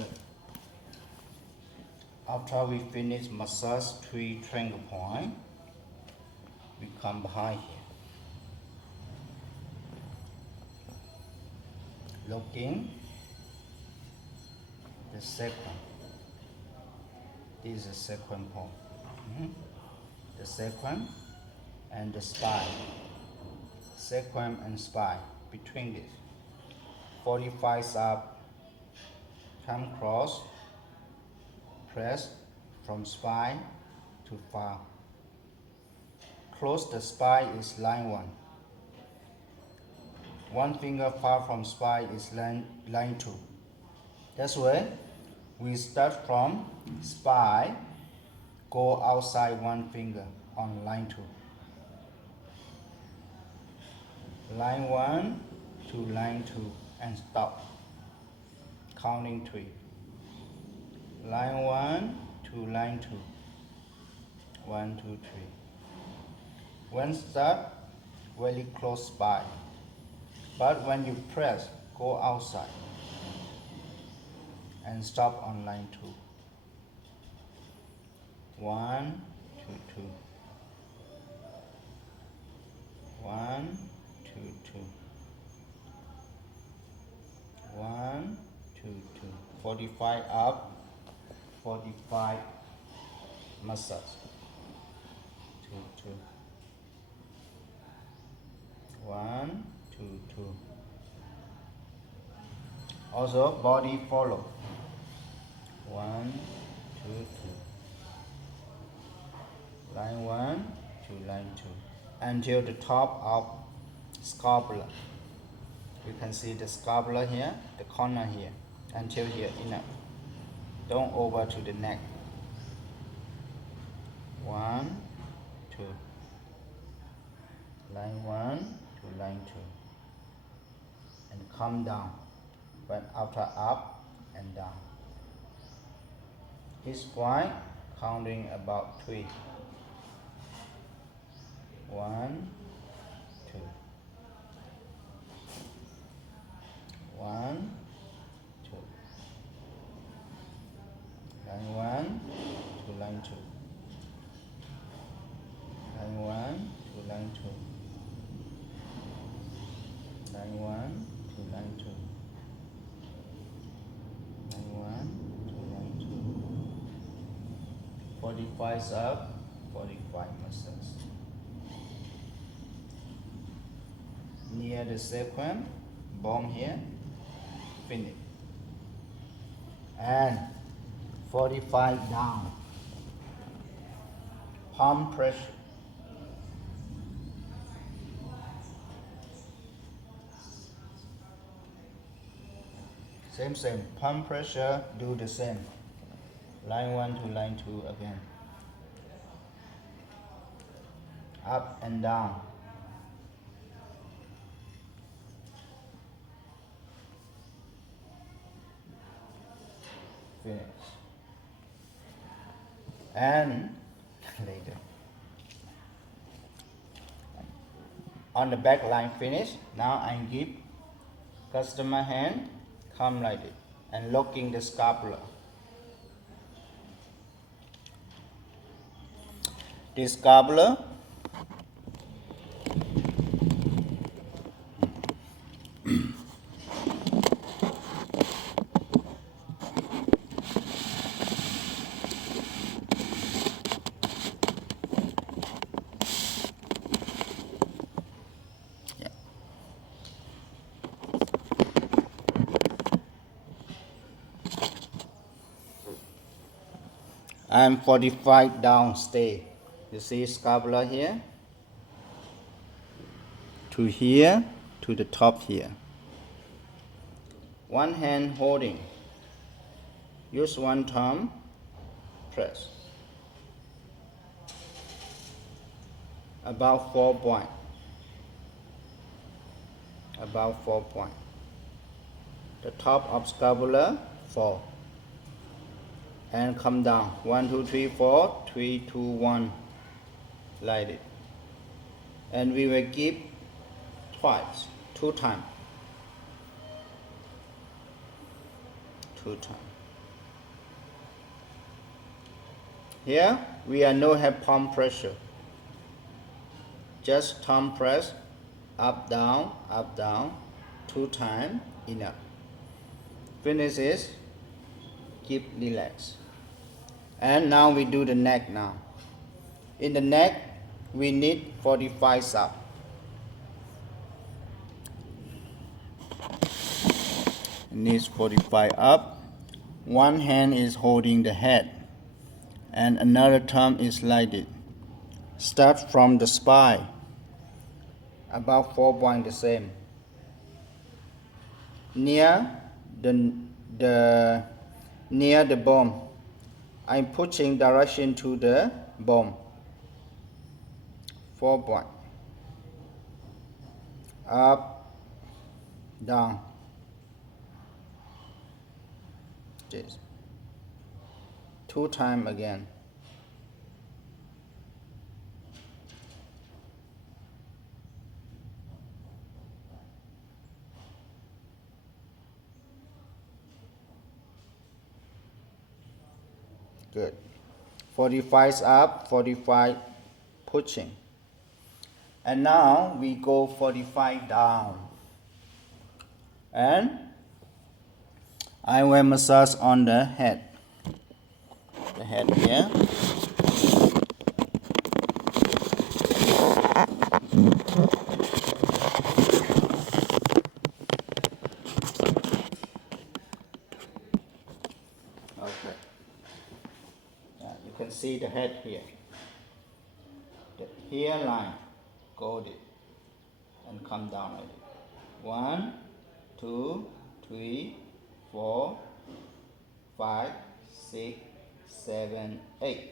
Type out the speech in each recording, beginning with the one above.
Good. After we finish massage 3 triangle point, we come behind here. Looking the second. This is the second point. The second and the spine. Second and spine. Between this. 45 up. Come cross. Press from spine to far. Close the spine is line 1. One finger far from spine is line 2. That's why we start from spine, go outside one finger on line 2. Line 1 to line 2 and stop. Counting 3. Line 1 to line 2. 1, 2, 3. When start, very close spine. But when you press, go outside and stop on line 2. 1, 2, 2. 1, 2, 2. 1, 2, 2. 45 up, 45 massage. 2, 2. 1, 2, 2. Also body follow. 1, 2, 2. Line 1 to line 2 until the top of scapula. You can see the scapula here, the corner here, until here enough. Don't over to the neck. 1, 2. Line 1 to line 2. And come down. But after up and down. Each point counting about 3. 1, 2. 1, 2. Line 1 to line 2. Line 1 to line 2. Line 1 to line 2. Line 1 to line 2. 45 up, 45 massage. Near the sequence, bone here, finish. And 45 down. Palm pressure. Same. Palm pressure, do the same. Line 1 to line 2 again. Up and down. Finish. And later. On the back line finish. Now I give customer hand, come like it, and locking the scapula. The scapula. I'm 45 down, stay. You see scapula here, to here, to the top here. One hand holding. Use one thumb, press. About 4 point. About 4 point. The top of scapula, 4. And come down. 1, 2, 3, 4, 3, 2, 1. Like it. And we will give twice, 2 times. 2 times. Here we are no have palm pressure. Just thumb press up down 2 times enough. Finish is keep relaxed. And now we do the neck now. In the neck we need 45 up. It needs 45 up. One hand is holding the head and another thumb is like it. Start from the spine, about 4 points the same. Near the bone, I'm pushing direction to the bone. 4 points. Up, down. This. 2 times again. Good. 45 up, 45 pushing. And now we go 45 down. And I will massage on the head. The head here. Okay. You can see the head here. The hairline go it and come down like it. 1, 2, 3, 4, 5, 6, 7, 8.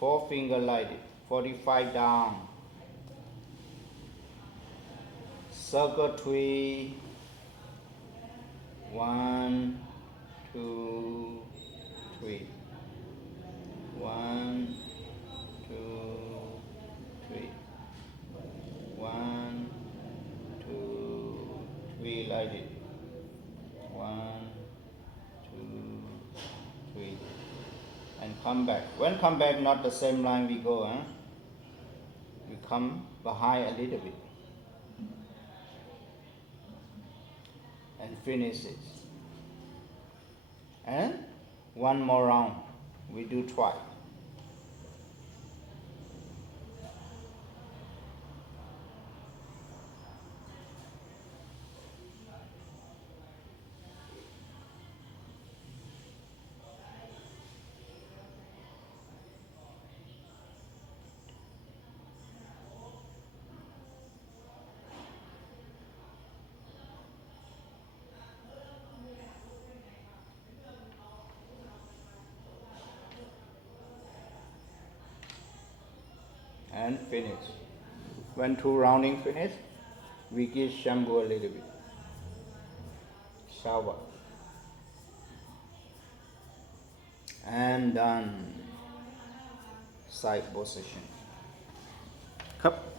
4 finger like it. 45 down. Circle 3. 1, 2, 3. 1, 2, 3. 1, 2, 3 like it. 1, 2, 3. And come back. When come back, not the same line we go, huh? We come behind a little bit. And finish it. And one more round. We do twice. And finish. When 2 rounding finish, we give shampoo a little bit. Shower. And done. Side position. Cup.